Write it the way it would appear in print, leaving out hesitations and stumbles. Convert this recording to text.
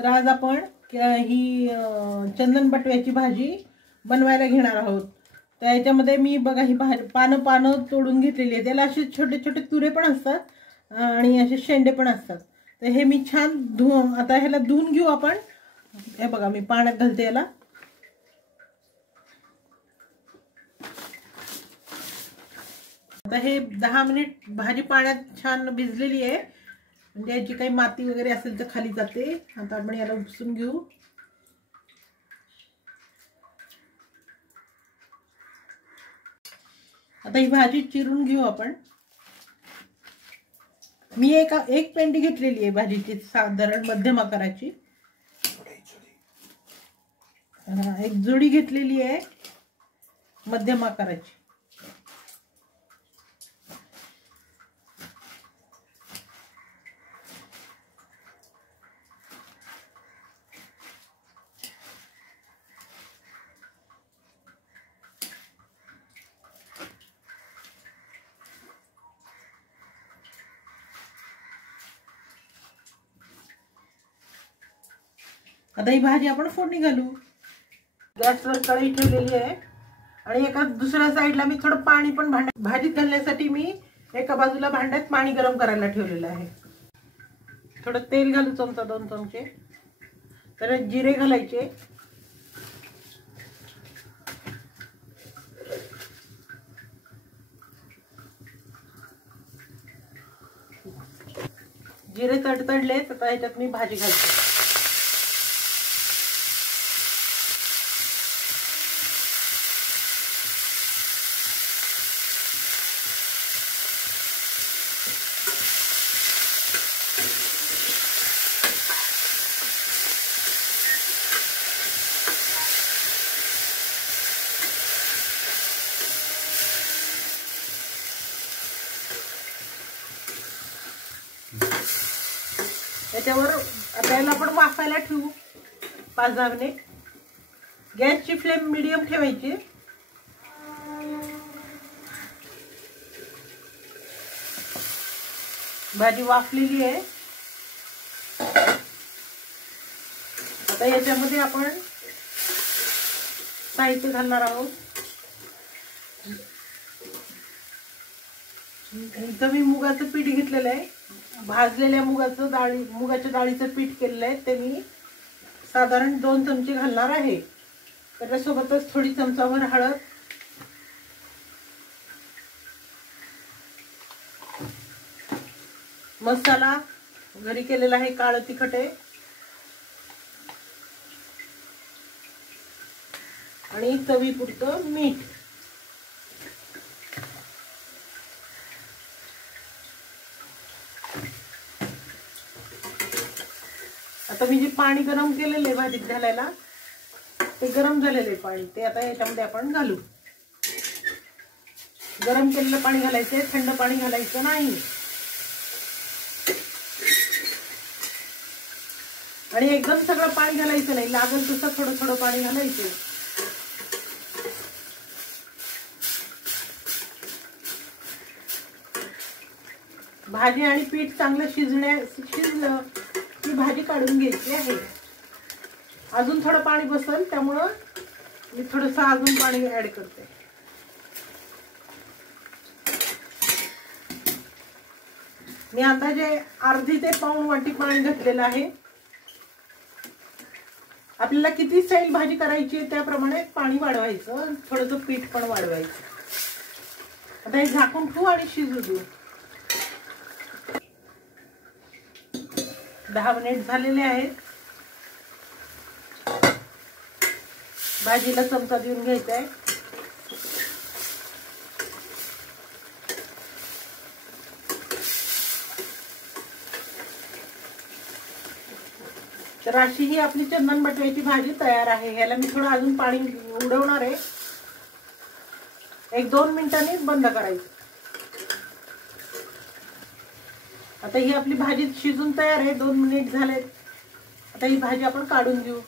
तर आज आपण ही चंदन बटव्याची भाजी बनवायला घेणार आहोत। तर याच्यामध्ये मी बघा ही पानं तोडून घेतलेली आहे। त्याला असे छोटे छोटे तुरे पण असतात आणि असे शेंडे पण असतात। तर हे मी छान आता ह्याला धुवून घेऊ आपण। हे बघा मी पाण्यात घालते याला। आता हे 10 मिनिट भाजी पाण्यात छान भिजलेली आहे, म्हणजे याची काही माती वगैरे असेल तर खाली जाते। आता आपण याला उपसून घेऊ। आता ही भाजी चिरून घेऊ आपण। मी एक पेंडी घेतलेली आहे भाजीची, साधारण मध्यम आकाराची। एक जुडी घेतलेली आहे मध्यम आकाराची। आता ही भाजी आपण फोडणी घालू। गॅसवर कढई ठेवलेली आहे आणि एका दुसऱ्या साईडला मी थोडं पाणी पण भाजीत घालण्यासाठी मी एका बाजूला भांड्यात पाणी गरम करायला ठेवलेलं आहे। थोडं तेल घालू, 2 चमचे। तर जिरे घालायचे, जिरे तडतडले तर ह्याच्यात मी भाजी घालते। त्याच्यावर आता याला आपण वाफायला ठेवू 5-10 मिनिट। गॅसची फ्लेम मीडियम ठेवायची। भाजी वाफलेली आहे। आता याच्यामध्ये आपण साहित्य घालणार आहोत। इथं मी मुगाचं पीठ घेतलेलं आहे, भाजलेल्या मुगाच्या डाळीचं पीठ केलेलं आहे। ते मी साधारण 2 चमचे घालणार आहे। त्याच्यासोबतच थोडी चमचाभर हळद, मसाला घरी केलेला आहे, काळं तिखट आहे आणि चवीपुरतं मीठ। आता मी जे पाणी गरम केलेलं आहे भाजीत घालायला, ते गरम झालेले पाणी ते आता याच्यामध्ये आपण घालू। गरम केलेलं पाणी घालायचं, थंड पाणी घालायचं नाही। आणि एकदम सगळं पाणी घालायचं नाही, लागेल तसं थोडं थोडं पाणी घालायचं। भाजी आणि पीठ चांगलं शिजलं की भाजी काढून घ्यायची आहे। अजून थोडं पाणी बसेल, त्यामुळं मी थोडंसं अजून पाणी ऍड करते। मी अंदाजे अर्धी ते पाऊण वाटी पाणी घातलेलं आहे। आपल्याला किती स्टाईल भाजी करायची त्याप्रमाणे पाणी वाढवायचं, थोडंसं पीठ पण वाढवायचं। आता हे झाकून ठेवू आणि शिजू देऊ। 10 मिनिट झालेले आहेत। भाजीला चमचा देऊन घ्यायचा आहे। तर अशी ही आपली चंदन बटव्याची भाजी तयार आहे। ह्याला मी थोडं अजून पाणी उडवणार आहे। 1-2 मिनिटांनी बंद करायचं। आता ही आपली भाजी शिजून तयार आहे। 2 मिनिट झालेत। आता ही भाजी आपण काढून घेऊ।